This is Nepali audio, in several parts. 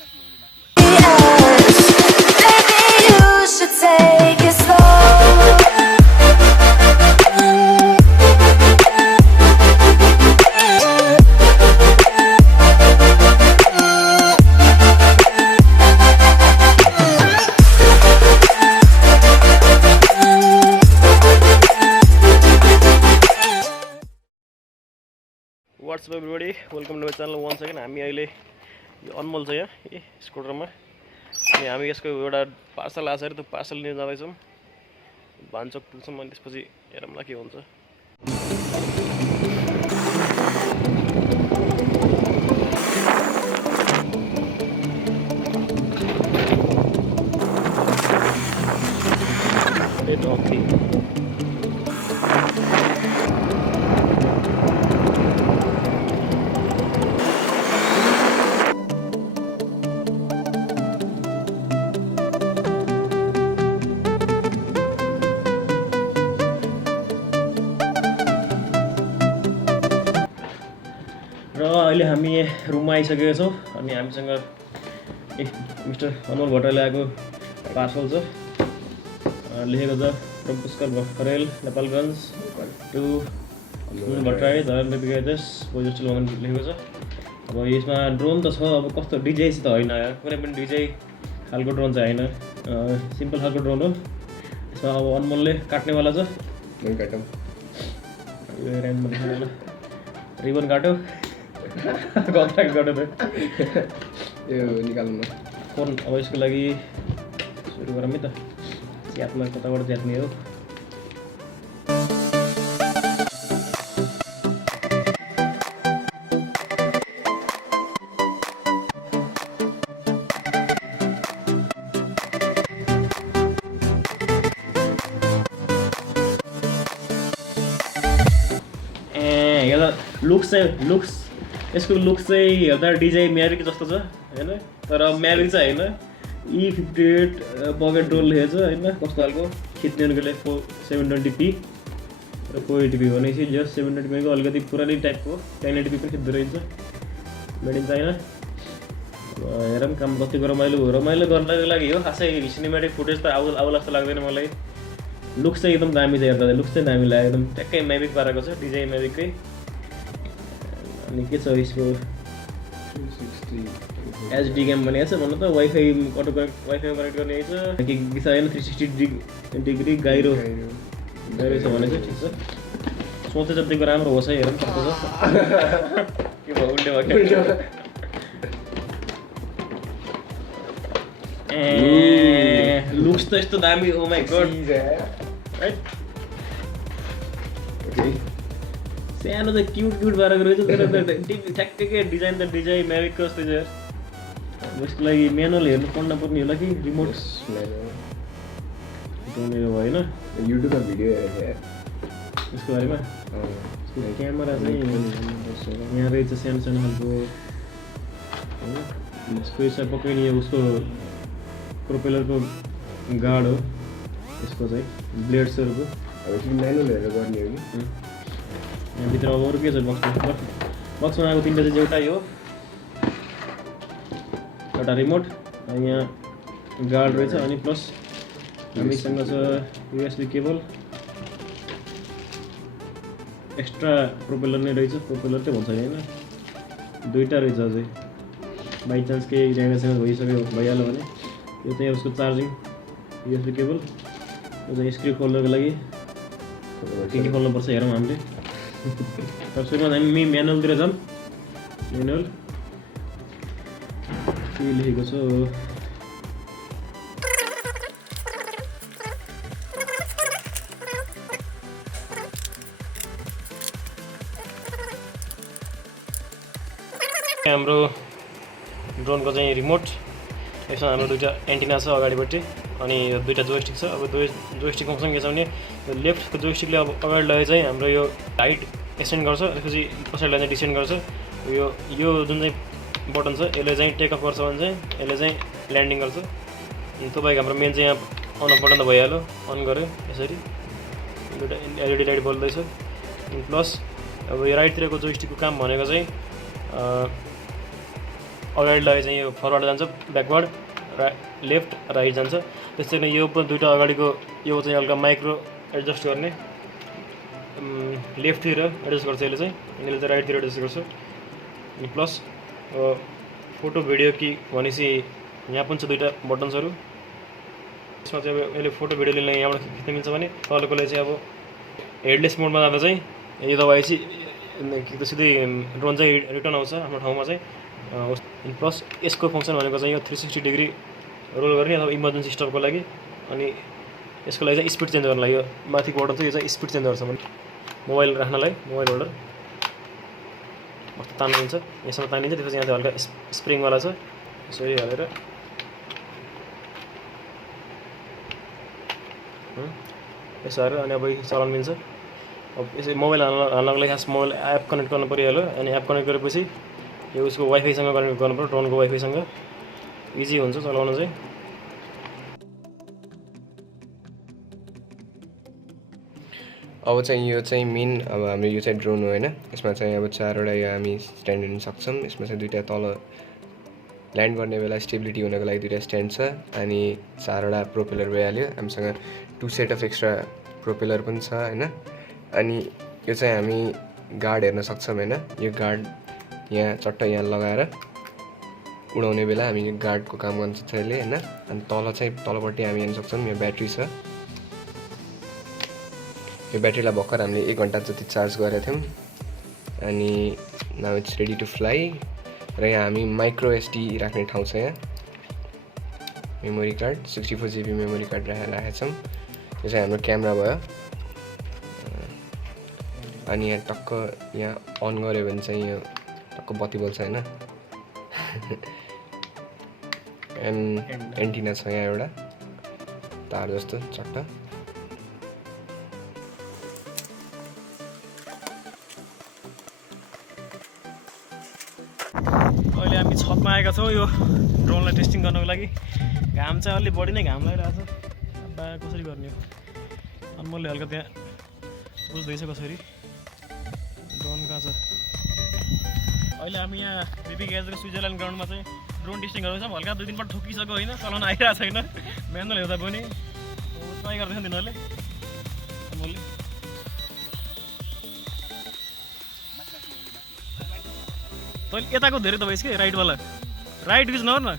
What's up everybody, welcome to my channel once again. हामी अहिले यो अनमोल छ यहाँ स्कुटरमा अनि हामी यसको एउटा पार्सल आछ रे त्यो पार्सल लिन जाँदैछौँ भान्चोक पुग्छौँ अनि त्यसपछि हेरौँला के हुन्छ र अहिले हामी रुममा आइसकेका छौँ अनि हामीसँग मिस्टर अनमोल भट्टराईले आएको पार्सल छ लेखेको छ from Pushkar Kharel Nepalgunj to Anmol Bhattarai DJI positive लेखेको छ अब यसमा ड्रोन त छ अब कस्तो DJI त होइन कुनै पनि DJI खालको ड्रोन चाहिँ होइन सिम्पल खालको ड्रोन हो यसमा अब अनमोलले काट्नेवाला छ रिबन काट्यो कन्ट्याक्ट गर्नु त यो निकाल्नु फोन अब यसको लागि सुरु गरौँ है त च्यापमा कताबाट च्याप्ने हो लुक्स यसको लुक्स चाहिँ हेर्दा DJI Mavic जस्तो छ हैन तर Mavic चाहिँ हैन E58 पकेट ड्रोन लेखेको छ हैन कस्तो खालको खिच्नेको लागि 720p र 480p भनेपछि जस 720p को अलिकति पुरानै टाइपको 1080p पनि खिच्दै रहन्छ मेड इन चाइना हेरौँ काम कतिको रमाइलो गर्नको लागि हो खासै सिनेमेटिक फुटेज त आउला जस्तो लाग्दैन मलाई लुक्स चाहिँ एकदम दामी छ हेर्दा लुक्स चाहिँ दामी लाग्यो एकदम ट्याक्कै Mavic पारेको छ DJI Mavic कै अनि के छ यसको 360 HD क्याम भनेको छ भन्नु त वाइफाई कनेक्ट गर्ने छ के छ हैन 360 डिग्री गाइरो छ भने चाहिँ ठीक छ सोचे जतिको राम्रो होस् है हेरौँ कस्तो छ के भयो उल्टे भयो लुक्स त यस्तो दामी oh my god right okay सानो त क्युट भएर रहेछ तर ठ्याक्कै डिजाइन त DJI Mavic को जस्तै छ यसको लागि म्यानुअल हेर्नु पढ्न पर्ने होला कि रिमोट म्यानुअल होइन युट्युबमा भिडियो यसको बारेमा क्यामेरा चाहिँ यहाँ रहेछ सानो खालको यसको यसमा पक्कै नि उसको प्रोपेलरको गार्ड हो यसको चाहिँ ब्लेड्सहरूको अब म्यानुअल हेरेर गर्ने हो कि भित्र अब अरू के छ बक्समा आएको तिनवटा चाहिँ एउटै हो एउटा रिमोट अनि यहाँ गार्ड रहेछ अनि प्लस हामीसँग छ USB केबल एक्स्ट्रा प्रोपेलर नै रहेछ प्रोपेलर चाहिँ भन्छ हैन दुईटा रहेछ अझै बाइ चान्स केही ड्यामेज भइहाल्यो भने यो चाहिँ उसको चार्जिङ USB केबल यो चाहिँ स्क्रिन खोल्नको लागि के खोल्नुपर्छ हेरौँ हामीले तर सुरुमा हामी म्यानुअलतिर जाऊँ म्यानुअल के लेखेको छ हाम्रो ड्रोनको चाहिँ रिमोट यसमा हाम्रो दुईटा एन्टिना छ अगाडिपट्टि अनि दुईटा जोयस्टिक छ अब जोयस्टिक फङ्सन के छ भने यो लेफ्टको जोयस्टिकले अब अगाडि लगे चाहिँ हाम्रो यो हाइट एक्सटेन्ड गर्छ त्यसपछि पछाडि चाहिँ डिसेन्ड गर्छ यो जुन चाहिँ बटन छ यसले चाहिँ टेक अफ गर्छ भने चाहिँ यसले चाहिँ ल्यान्डिङ गर्छ अनि तपाईको हाम्रो मेन चाहिँ यहाँ अन अफ बटन त भइहाल्यो अन गर्यो यसरी एउटा LED लाइट बल्दैछ अनि प्लस अब यो राइटतिरको जोयस्टिकको काम भनेको चाहिँ अगाडिलाई चाहिँ यो फरवर्ड जान्छ, ब्याकवर्ड, लेफ्ट राइट जान्छ। त्यसरी नै यो पनि दुईवटा अगाडिको यो चाहिँ हल्का माइक्रो एडजस्ट गर्ने, लेफ्टतिर एडजस्ट गर्छ यसले चाहिँ, यसले चाहिँ राइटतिर एडजस्ट गर्छ। अनि प्लस फोटो भिडियो कि भनेपछि यहाँ पनि छ दुईवटा बटन्सहरू। यसमा चाहिँ अब यसले फोटो भिडियोले यहाँबाट खिच्न मिल्छ भने तलकोलाई चाहिँ अब हेडलेस मोडमा जाँदा चाहिँ यो दबाएपछि सिधै ड्रोन चाहिँ रिटर्न आउँछ आफ्नो ठाउँमा चाहिँ। प्लस यसको फङ्सन भनेको चाहिँ यो 360 डिग्री रोल गर्ने अथवा इमर्जेन्सी स्टपको लागि। अनि यसको लागि चाहिँ स्पिड चेन्ज गर्नलाई यो माथिको बटन चाहिँ यो चाहिँ स्पिड चेन्ज गर्छ भने मोबाइल राख्नलाई, मोबाइल होल्डर मस्त तान्नु मिल्छ, यसमा तानिन्छ। त्यसपछि यहाँ चाहिँ हल्का स्प्रिङवाला छ, यसरी हालेर यसो हालेर अनि अब चलाउन मिल्छ। अब यसरी मोबाइल हाल्नको लागि खास मोबाइल एप कनेक्ट गर्नु परिहाल्यो। अनि एप कनेक्ट गरेपछि यो उसको वाइफाईसँग कनेक्ट गर्नु पर्यो, ड्रोनको वाइफाईसँग, इजी हुन्छ चलाउन चाहिँ। अब चाहिँ यो चाहिँ मेन अब हाम्रो यो चाहिँ ड्रोन हो होइन। यसमा चाहिँ अब 4वटा यो हामी स्ट्यान्ड हेर्न सक्छौँ। यसमा चाहिँ दुईवटा तल ल्यान्ड गर्ने बेला स्टेबिलिटी हुनको लागि दुईवटा स्ट्यान्ड छ। अनि 4वटा प्रोपेलर भइहाल्यो। हामीसँग 2 सेट अफ एक्स्ट्रा प्रोपेलर पनि छ होइन। अनि यो चाहिँ हामी गार्ड हेर्न सक्छौँ होइन। यो गार्ड यहाँ चट्ट यहाँ लगाएर उडाउने बेला हामी यो गार्डको काम गर्छ त्यसले होइन। अनि तल चाहिँ तलपट्टि हामी हेर्न सक्छौँ यो ब्याट्री छ। यो ब्याट्रीलाई भर्खर हामीले 1 घन्टा जति चार्ज गरेका थियौँ। अनि now it's ready to fly. र यहाँ हामी माइक्रो एसडी राख्ने ठाउँ छ, यहाँ memory card 64 GB memory card राखेका छौँ। यो चाहिँ हाम्रो क्यामेरा भयो। अनि यहाँ टक्क यहाँ अन गऱ्यो भने चाहिँ यो टक्क बत्ती बल्छ होइन। एन्टिना छ यहाँ एउटा तार जस्तो चट्ट। अहिले हामी छतमा आएका छौँ यो ड्रोनलाई टेस्टिङ गर्नको लागि। घाम चाहिँ अलि बढी नै घाम लागिरहेको छ, बा कसरी गर्ने हो। अनि मैले हल्का त्यहाँ बुझ्दैछ कसरी ड्रोन कहाँ छ। अहिले हामी यहाँ VP58 स्विजरल्यान्ड ग्राउन्डमा चाहिँ ड्रोन टेस्टिङ गर्दैछौँ। हल्का 2 दिनबाट ठोकिसक्यो होइन, चलाउन आइरहेको छैन। म्यानुअल हेर्दा पनि ट्राई गर्दैछन् तिनीहरूले। मैले तैँले यताको धेरै दबाइस् कि राइटवाला, राइट गिज नगर न।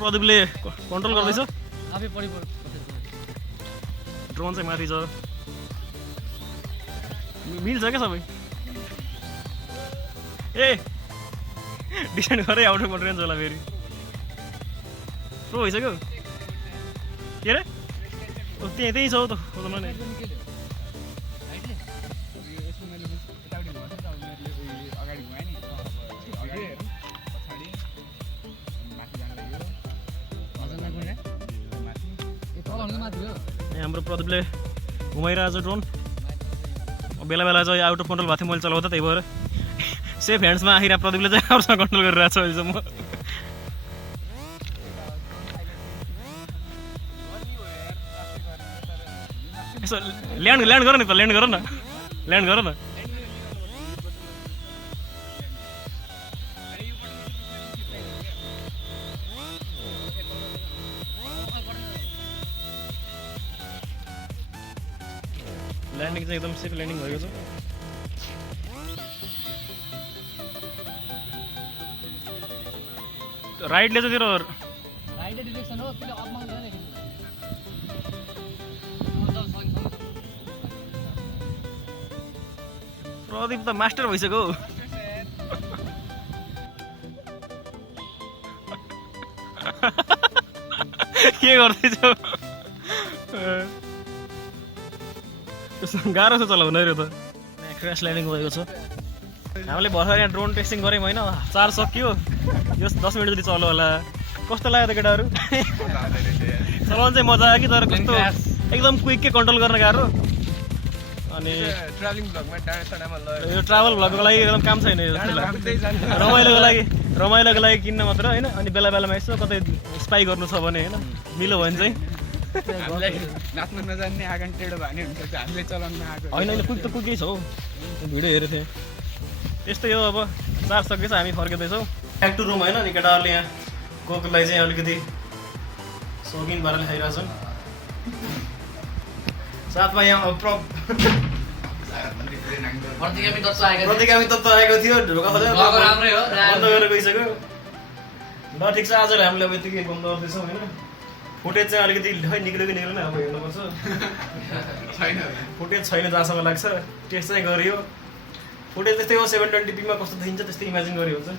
प्रदीपले कन्ट्रोल गर्दैछ, ड्रोन चाहिँ माथि छ। मिल्छ क्या सबै। ए डिसाइड गरे आउट अफ रेन्ज होला फेरि प्रो भइसक्यो के अरे। त्यही छ त खोज्नु नि। हाम्रो प्रदीपले घुमाइरहेको छ ड्रोन। बेला बेला चाहिँ आउट अफ कन्ट्रोल भएको थियो मैले चलाउँदा, त्यही भएर सेफ ह्यान्ड्समा आखिर प्रदीपले चाहिँ आउटसँग कन्ट्रोल गरिरहेको छ अहिलेसम्म। यसो ल्यान्ड गर नि त, ल्यान्ड गर न, ल्यान्ड गर न। ल्यान्डिङ चाहिँ एकदम सेफ ल्यान्डिङ भएको छ। राइटले चाहिँ तेरो राइटले डिरेक्सन हो, त्यसले अपमा हुँदैन नि। प्रदीप त मास्टर भइसक्यो। के गर्दैछौ? गाह्रो छ चलाउन रे त। क्र्यास ल्यान्डिङ भएको छ। हामीले भर्खर यहाँ ड्रोन टेस्टिङ गऱ्यौँ होइन, चार्ज सकियो। यो 10 मिनट जति चल्यो होला। कस्तो लाग्यो त केटाहरू? चलाउनु चाहिँ मजा आयो कि, तर कस्तो एकदम क्विक के कन्ट्रोल गर्न गाह्रो। अनि यो ट्राभल भ्लगको लागि एकदम काम छैन यो। रमाइलोको लागि किन्न मात्र होइन। अनि बेला बेलामा यसो कतै स्पाई गर्नु छ भने होइन, मिलो भने चाहिँ नाच्न नजान्ने आँगन टेढो भने हुन्छ हामीले चलाउन आएको होइन। अहिले कुक त कुकै छ हौ, भिडियो हेरेको थिएँ। त्यस्तै हो अब चार्ज सकेछ हामी फर्किँदैछौँ ब्याक टु रुम होइन नि केटाहरूले यहाँ कोकोलाई चाहिँ अलिकति सौकिन पाराले खाइरहेको छन् साथमा यहाँ प्रतिगामी तत्त्व आएको थियो ढोका खोलेर बन्द गरेर गइसक्यो ल ठिक छ आजलाई हामीले अब यतिकै बन्द गर्दैछौँ होइन फुटेज चाहिँ अलिकति खै निक्ल्यो कि निक्लेन अब हेर्नुपर्छ फुटेज छैन जहाँसम्म लाग्छ टेस्ट चाहिँ गरियो फुटेज त्यस्तै हो 720p मा कस्तो देखिन्छ त्यस्तै इमेजिन गऱ्यो हुन्छ